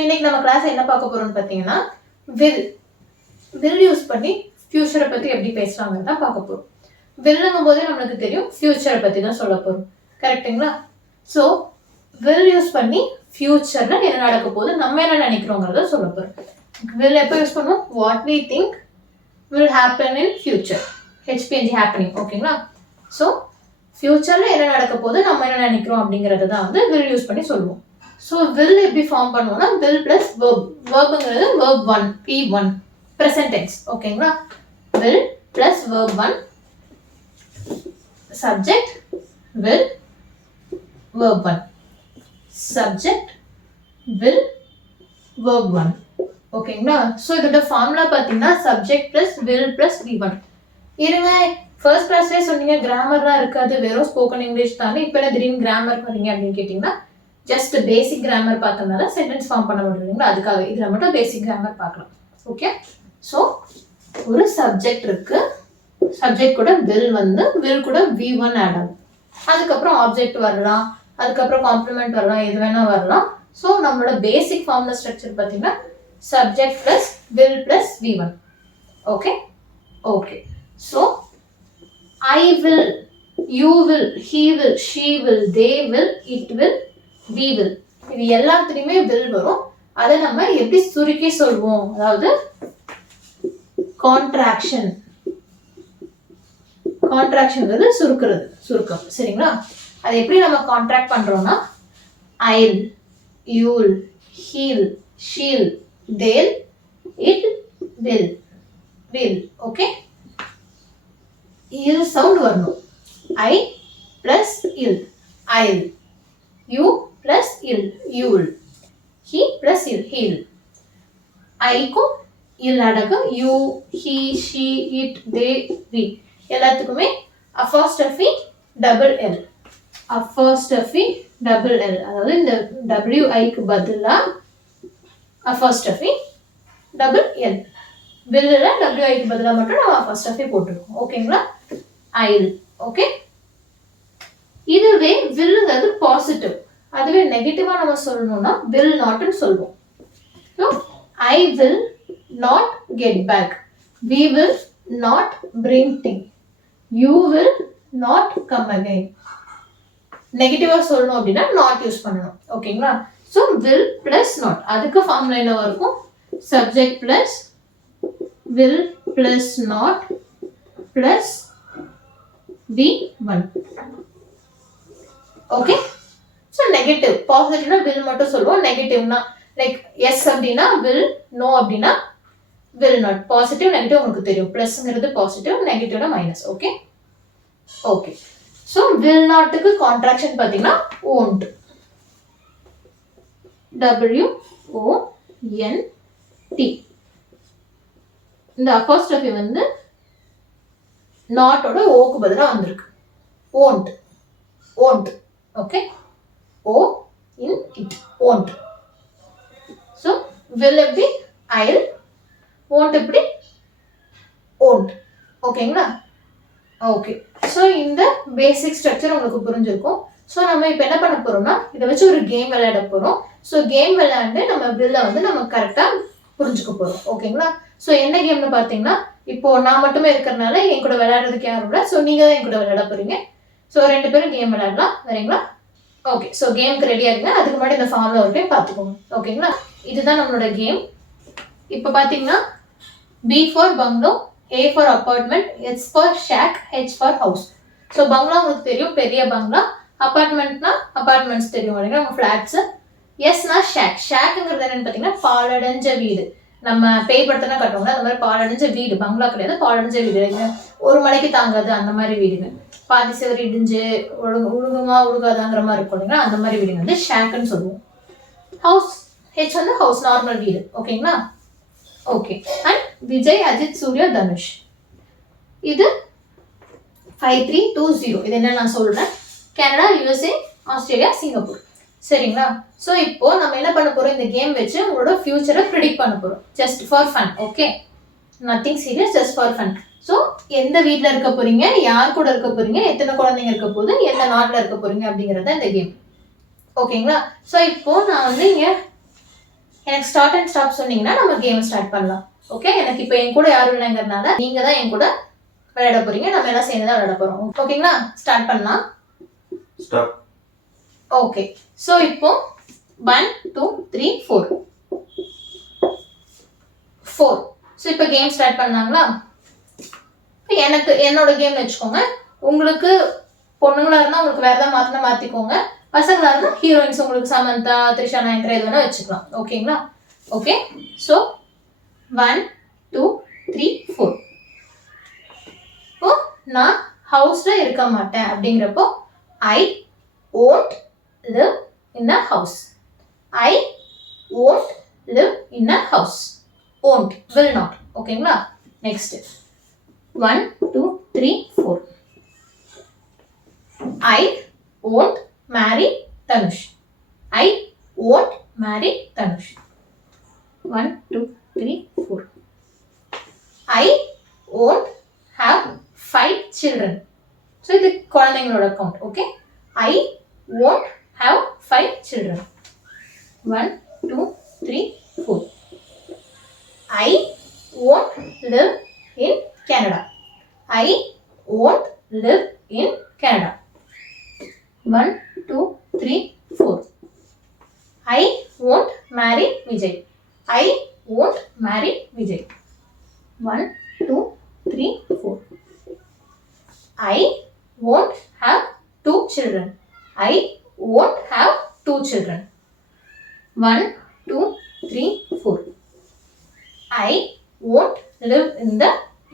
இன்னைக்கு நம்ம கிளாஸ் என்ன பார்க்க போறோம்னு பார்த்தீங்கன்னா வில் யூஸ் பண்ணி ஃபியூச்சரை பத்தி எப்படி பேசுறாங்கன்னு தான் பார்க்க போறோம். வில்லுங்கும் போதே நம்மளுக்கு தெரியும் ஃபியூச்சரை பத்தி தான் சொல்ல போறோம். கரெக்டுங்களா? ஸோ வில் யூஸ் பண்ணி ஃபியூச்சர்ல என்ன நடக்க போகுது, நம்ம என்ன நினைக்கிறோங்கிறத சொல்ல போறோம். வில் எப்போ யூஸ் பண்ணுவோம்? What we think will happen in future. ஹெச்பிஎன்ஜி ஹேப்பனிங். ஓகேங்களா? ஸோ ஃபியூச்சர்ல என்ன நடக்க போகுது, நம்ம என்ன நினைக்கிறோம் அப்படிங்கறத தான் வந்து வில் யூஸ் பண்ணி சொல்லுவோம். ஸோ வில் எப்படி ஃபார்ம் பண்ணுவோம்னா will plus verb. Verbங்கிறது verb 1 P1 present tense. ஓகேங்களா? Will plus verb 1 subject will verb 1 subject will verb 1. ஓகேங்களா? ஸோ இதோட ஃபார்முலா பார்த்தீங்கன்னா subject plus will plus V1. இருங்க, ஃபர்ஸ்ட் கிளாஸ்லேயே சொன்னீங்க கிராமர்லாம் இருக்காது, வெறும் ஸ்போக்கன் இங்கிலீஷ் தானே, இப்போ என்ன திடீர்னு கிராமர் வரீங்க அப்படின்னு கேட்டிங்கன்னா ஜஸ்ட் பேசிக் கிராமர் பார்த்தோம்னால சென்டென்ஸ் ஃபார்ம் பண்ண முடியுங்களா, அதுக்காக இதில் மட்டும் பேசிக் கிராமர் பார்க்கலாம். ஓகே, ஸோ ஒரு சப்ஜெக்ட் இருக்கு, சப்ஜெக்ட் கூட வில் கூட V1 ஆட் ஆகும். அதுக்கப்புறம் ஆப்ஜெக்ட் வரலாம், அதுக்கப்புறம் காம்ப்ளிமெண்ட் வரலாம், எது வேணா வரலாம். ஸோ நம்மளோட பேசிக் ஃபார்முலா ஸ்ட்ரக்சர் பார்த்தீங்கன்னா subject plus will plus V1. Okay okay. So I will, you will, he will, she will, they will, it will, we will. இது எல்லாத்துலயுமே will வரும். அதை நம்ம எப்படி சுருக்கி சொல்வோம், அதாவது கான்ட்ராக்ஷன் சுருக்கம். சரிங்களா? அதை எப்படி நம்ம கான்ட்ராக்ட் பண்றோம்னா I'll, you'll, he'll, she'll, they'll, it will. Okay, இல் சவுண்ட் வரணும். I plus இல் I'll, you plus இல் you'll, he plus இல் he'll. ஐக்கும் இல் அடகு you, he, she, it, they, we. எல்லாத்துக்குமே apostrophe double L. அதாவது இந்த WIக்கு பதிலா apostrophe double L. வில்லுல WIக்கு பதிலா மட்டும் நம்ம apostrophe போட்டுருக்கோம். ஓகேங்களா? I'll. ஓகே, இதுவே வில்லுங்கிறது பாசிட்டிவ். அதுவே நெகட்டிவா நம்ம சொல்லணும்னா will notன்னு சொல்லுவோம். So I will not get back, we will not bring tea, you will not come again. நெகட்டிவா சொல்லணும் அப்படின்னா not யூஸ் பண்ணணும். ஓகேங்களா? So will plus not, அதுக்கு ஃபார்முலா என்ன இருக்கும்? subject plus will plus not plus V1. Okay, so negative. பாசிட்டிவ்னா will மட்டும் சொல்லுவோம், நெகட்டிவ்னா லைக் எஸ் அப்படின்னா will, நோ அப்படின்னா will not. பாசிட்டிவ் நெகட்டிவ் உங்களுக்கு தெரியும், பிளஸ்ங்கிறது பாசிட்டிவ், நெகட்டிவ்னா மைனஸ். Okay okay. ஸோ will notக்கு கான்ட்ராக்ஷன் பார்த்தீங்கன்னா won't. WONT. இந்த அப்போஸ்ட்ரோஃபி வந்து நாட்டோட ஓக்கு பதிலாக வந்திருக்கு. won't. Okay, o in it won't. So will எப்படி I'll, won't எப்படி won't. ஓகேங்களா? ஓகே, ஸோ இந்த பேசிக் ஸ்ட்ரக்சர் உங்களுக்கு புரிஞ்சிருக்கும். ஸோ நம்ம இப்போ என்ன பண்ண போறோம்னா இதை வச்சு ஒரு கேம் விளையாட போறோம். ஸோ கேம் விளையாண்டு நம்ம வில்லை வந்து நம்ம கரெக்டாக புரிஞ்சுக்க போறோம். ஓகேங்களா? ஸோ என்ன கேம்னு பார்த்தீங்கன்னா இப்போ நான் மட்டுமே இருக்கிறதுனால என் கூட விளையாடுறதுக்கு யாரும் இல்லை. ஸோ நீங்க தான் என் கூட விளையாட போறீங்க. ஸோ 2 பேரும் கேம் விளையாடலாம். வரீங்களா? ஓகே, ஸோ கேமுக்கு ரெடியா இருங்க. அதுக்கு முன்னாடி இந்த ஃபார்முலா ஒரு டைம் பார்த்துக்கோங்க. ஓகேங்களா? இதுதான் நம்மளோட கேம். இப்போ பார்த்தீங்கன்னா B for bungalow, A for apartment, H for shack, H for house. So பங்களா உங்களுக்கு தெரியும், பெரிய பங்களா. அப்பார்ட்மெண்ட்னா அப்பார்ட்மெண்ட்ஸ் தெரியும் இல்லைங்களா, நம்ம ஃபிளாட்ஸ். எஸ்னா ஷேக். ஷேக்குங்கிறது என்னன்னு பார்த்தீங்கன்னா பாலடைஞ்ச வீடு. நம்ம பேய் படத்தெல்லாம் கட்டுவோம்ல, அந்த மாதிரி பாலடைஞ்ச வீடு. பங்களா கிடையாது, பாலடைஞ்ச வீடு. ஒரு மலைக்கு தாங்காது அந்த மாதிரி வீடுங்க. பாதி சேவர் இடிஞ்சு உழுகாதாங்கிற மாதிரி இருக்கும் இல்லைங்களா, அந்த மாதிரி வீடுங்க வந்து ஷேக்குன்னு சொல்லுவோம். ஹவுஸ், ஹெச் வந்து ஹவுஸ், நார்மல் வீடு. ஓகேங்களா? ஓகே. அண்ட் விஜய், அஜித், சூர்யா, தனுஷ். இது 5320. இது என்ன நான் சொல்றேன், கனடா, USA, ஆஸ்திரேலியா, சிங்கப்பூர். சரிங்களா? ஸோ இப்போ நம்ம என்ன பண்ண போறோம், இந்த கேம் வச்சு உங்களோட ஃபியூச்சரை ப்ரிடிக்ட் பண்ண போறோம். Just for fun. Okay, nothing serious, just for fun. So எந்த வீட்டில் இருக்க போறீங்க, யார் கூட இருக்க போறீங்க, எத்தனை குழந்தைங்க இருக்க போகுது, எந்த நாட்டில் இருக்க போறீங்க அப்படிங்கிறத இந்த கேம். ஓகேங்களா? ஸோ இப்போ நான் வந்து இங்கே எனக்கு ஸ்டார்ட் அண்ட் ஸ்டாப் சொன்னீங்கன்னா நம்ம கேம் ஸ்டார்ட் பண்ணலாம். ஓகே, எனக்கு இப்போ என் கூட யாரும் இல்லைங்கிறதுனால நீங்க தான் என் கூட விளையாட போறீங்க. நம்ம எல்லாம் சேர்ந்து தான் விளையாட போறோம். ஓகேங்களா? ஸ்டார்ட் பண்ணலாம். ஸ்டார்ட். ஓகே, ஸோ இப்போ 1 2 3 4 4. ஸோ இப்போ கேம் ஸ்டார்ட் பண்ணாங்களா? எனக்கு என்னோட கேம் வச்சுக்கோங்க. உங்களுக்கு பொண்ணுங்களா இருந்தால் உங்களுக்கு வேற ஏதாவது மாற்றினா மாற்றிக்கோங்க. பசங்களா இருந்தால் ஹீரோயின்ஸ் உங்களுக்கு சமந்தா, த்ரிஷா, நயன்தாரா எது வேணா வச்சுக்கலாம். ஓகேங்களா? Okay, so 1 2 3 4. இப்போ நான் ஹவுஸ்ல இருக்க மாட்டேன் அப்படிங்கிறப்போ ஐ won't live in a house. I won't live in a house. Won't, will not. ஓகேங்களா? Next 1 2 3 4. I won't marry Tanush. I won't marry Tanush. 1 2 3 4. I won't have 5 children. So இது குழந்தைங்களோட count. Okay, I won't have 5 children. 1 2 3 4. I won't live in Canada. I won't live in Canada. 1 2 3 4. I won't marry Vijay. I won't marry Vijay. 1 2 3 4. I won't have 2 children. I won't have 2 children. 1 2 3 4. I won't live in the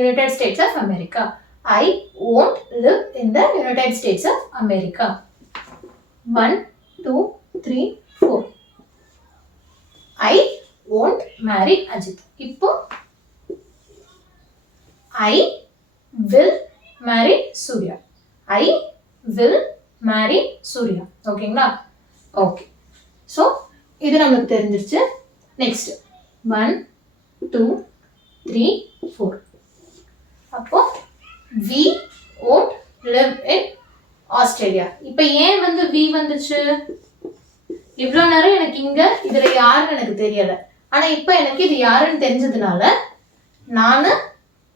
United States of America. I won't live in the United States of America. 1 2 3 4. I won't marry Ajit. இப்போ I will marry Surya. I will marry Surya. ஓகேங்களா? Okay, so இது நமக்கு தெரிஞ்சிருச்சு. Next 1 2 3 4. அப்போ we won't live in Australia. இப்போ ஏன் வந்து we வந்துச்சு? இவ்வளோ நேரம் எனக்கு இங்க இதுல யாருன்னு எனக்கு தெரியல. ஆனா இப்போ எனக்கு இது யாருன்னு தெரிஞ்சதுனால நானு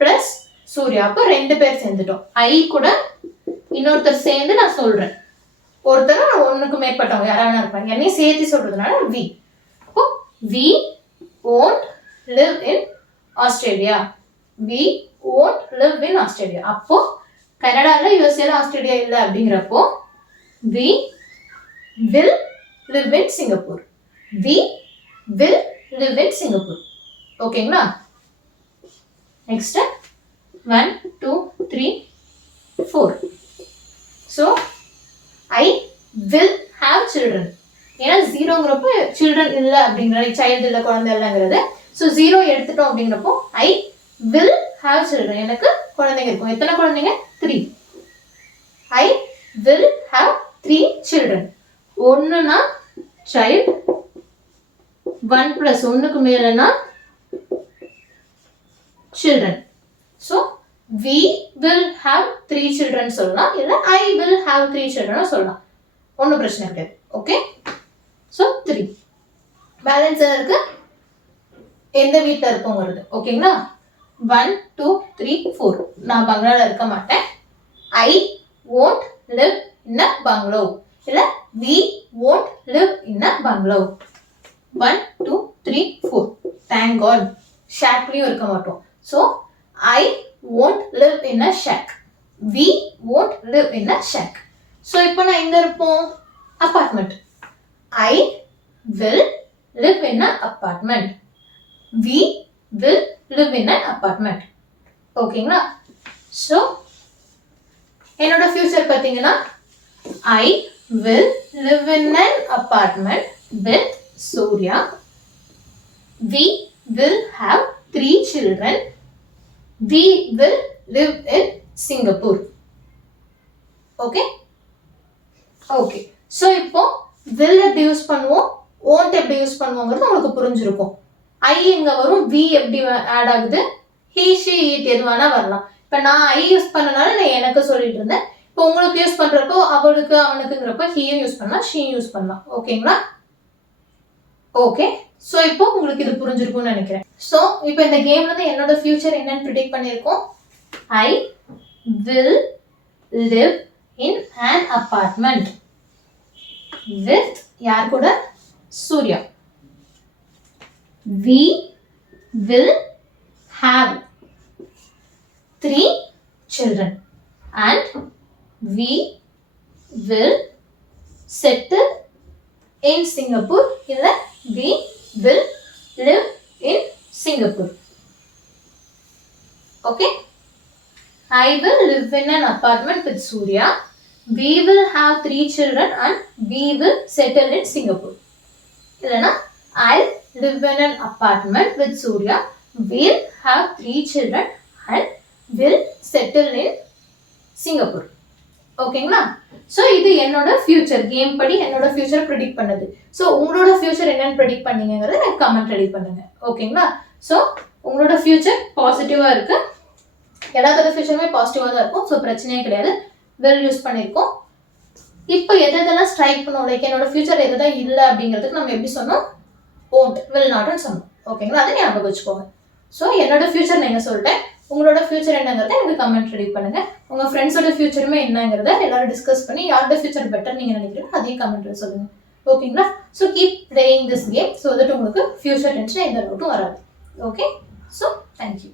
பிளஸ் சூர்யா, அப்போ 2 பேர் சேர்ந்துட்டோம். ஐ கூட இன்னொருத்தர் சேர்ந்து நான் சொல்றேன். ஒருத்தர் ஒண்ணுக்கு மேற்பட்டவங்க யாராவது இருப்பாங்க, என்னையும் சேர்த்து சொல்றதுனால வி. அப்போ we won't live in Australia. We won't live in Australia. அப்போ கனடால யுஎஸ்ஏல ஆஸ்திரேலியா இல்ல அப்படிங்கிறப்போ we will live in Singapore. We will live in Singapore. ஓகேங்களா? Next 1 2 3 4. So I will have children. ஏன்னா ஜீரோங்கிறப்போ சில்ட்ரன் இல்லை அப்படிங்கிற சைல்டு இல்லை குழந்தை இல்லைங்கிறது. ஸோ 0 எடுத்துட்டோம் அப்படிங்கிறப்போ ஐ வில் ஹாவ் சில்ட்ரன். எனக்கு குழந்தைங்க இருக்கும். எத்தனை குழந்தைங்க? 3. I will have 3 children. ஒன்றுனா சைல்டு, 1 + 1க்கு மேலனா children. So we will have 3 children சொல்லலாம், இல்ல I will have 3 children சொல்லலாம். ஒன்றும் பிரச்சனை கிடையாது. ஓகே, ஸோ 3 பேலன்ஸ் இருக்கு எந்த வீட்டில் இருக்கோங்கிறது. ஓகேங்களா? 1 2 3 4. நான் பங்களால இருக்க மாட்டேன். I won't live in a bungalow. இல்ல we won't live in a bungalow. 1 2 3 4. Thank God ஷாக்லயும் இருக்க மாட்டோம். So I won't live in a shack. We won't live in a shack. So இப்போ நான் எங்க இருப்போம்? Apartment. I will live in an apartment. We will live in an apartment. ஓகேங்களா? So என்னோட future பார்த்தீங்கன்னா I will live in an apartment with Surya. We will have 3 children. We will live in Singapore. Okay? Okay. So இப்போ will எப்படி use பண்ணுவோம், won't எப்படி use பண்ணுவோங்கிறது உங்களுக்கு புரிஞ்சிருக்கும். I எங்க வரும், we எப்படி ஆட் ஆகுது, he she it எது வேணா வரலாம். இப்போ நான் I யூஸ் பண்ணனால நான் எனக்கு சொல்லிட்டு இருந்தேன். இப்போ உங்களுக்கு யூஸ் பண்றப்போ அவளுக்கு அவனுக்குங்கிறப்ப he யூஸ் பண்ணலாம், she யூஸ் பண்ணலாம். ஓகேங்களா? ஓகே, ஸோ இப்போ உங்களுக்கு இது புரிஞ்சிருக்கும்னு நினைக்கிறேன். ஸோ இப்போ இந்த கேம்ல இருந்து என்னோட ஃபியூச்சர் என்னன்னு ப்ரிடிக்ட் பண்ணியிருக்கோம். I will live in an apartment with யார் கூட? Surya. We will have 3 children and we will settle in Singapore. இல்ல we will live in Singapore. Okay? I will live in an apartment with Surya. We will have 3 children and we will settle in Singapore. இல்லனா I'll live in an apartment with Surya. We'll have 3 children and will settle in Singapore. ஓகேங்களா? So இது என்னோட future game படி என்னோட future predict பண்ணது. So உங்களோட future என்னன்னு predict பண்ணீங்கிறத எனக்கு கமெண்ட் ரெடி பண்ணுங்க. ஓகேங்களா? ஸோ உங்களோட ஃபியூச்சர் பாசிட்டிவாக இருக்கு. எல்லாத்தோட ஃபியூச்சருமே பாசிட்டிவாக தான் இருக்கும். ஸோ பிரச்சனையே கிடையாது. வெல் யூஸ் பண்ணியிருக்கோம். இப்போ எதெல்லாம் ஸ்ட்ரைக் பண்ணோம், லைக் என்னோட ஃபியூச்சர் எதுதான் இல்லை அப்படிங்கிறதுக்கு நம்ம எப்படி சொன்னோம்? ஓன்ட் வில் நாட்னு சொன்னோம். ஓகேங்களா? அதை ஞாபகம் வச்சுக்கோங்க. ஸோ என்னோட ஃபியூச்சர் நீங்கள் சொல்லிட்டேன். உங்களோட ஃபியூச்சர் என்னங்கிறத எனக்கு கமெண்ட் ரெடி பண்ணுங்க. உங்க ஃப்ரெண்ட்ஸோட ஃபியூச்சருமே என்னங்கிறத எல்லாரும் டிஸ்கஸ் பண்ணி யாரோட ஃபியூச்சர் பெட்டர் நீங்க நினைக்கிறீங்க அதையும் கமெண்ட்ல சொல்லுங்க. ஓகேங்களா? So keep playing this game so that உங்களுக்கு ஃபியூச்சர் டென்ஷன் எந்த டவுட்டும் வராது. ஓகே? So thank you.